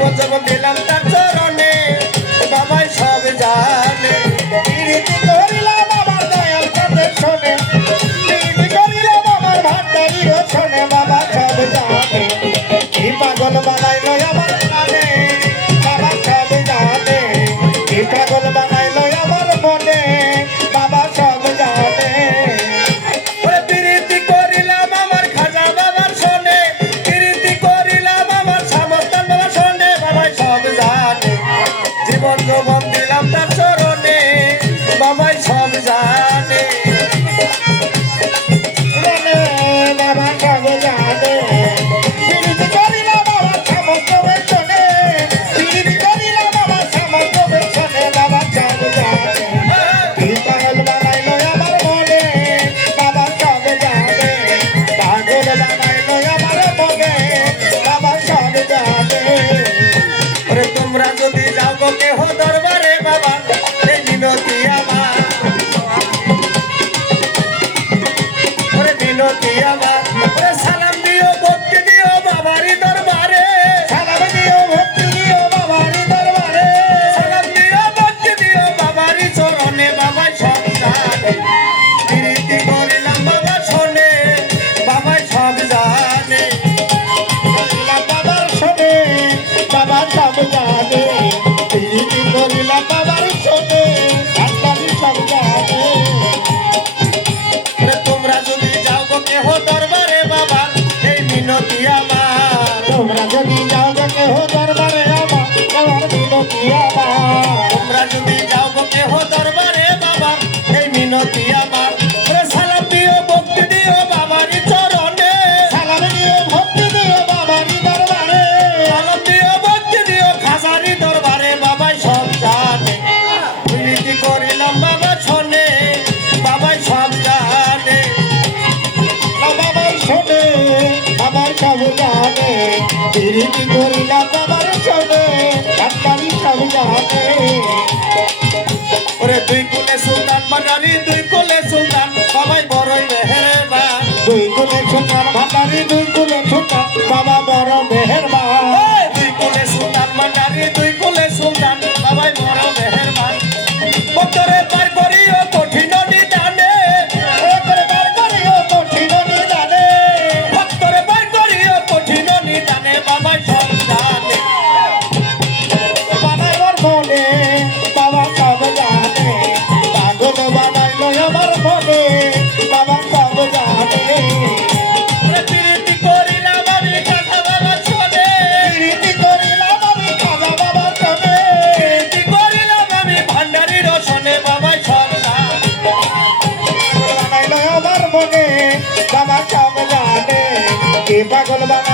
ஜபம் ஜபம் ஜபம் ஜபம் মিনতি আমার ওরে সালাম দিও ভক্তি দিও বাবারি দরবারে। সালাম দিও ভক্তি দিও বাবারি দরবারে। সালাম দিও ভক্তি দিও বাবারি চরণে বাবা সব জানে প্রীতি করিলাম বাবা শোনে বাবা সব জানে বাবার শোনে বাবা প্রীতি করিলাম বাবার শোনে আল্লাহর সব জানে ওরে দুই কুলে সুলতান মানারি দুই কোলে সুলতান সবাই বড়ই মেহেরবান। দুই কোলে সুলতান ভান্ডারি দুই বাবা সব জানে পাগল বানাইলো আমার মনে বাবা সব জানে। প্রীতি করিলাম আমি কথা বাবা শোনে। প্রীতি করিলাম আমি খাজা বাবা শোনে। প্রীতি করিলাম আমি ভান্ডারি রসনে বাবাই সব জানে আমার মনে বাবা সব জানে। কে পাগল বানাই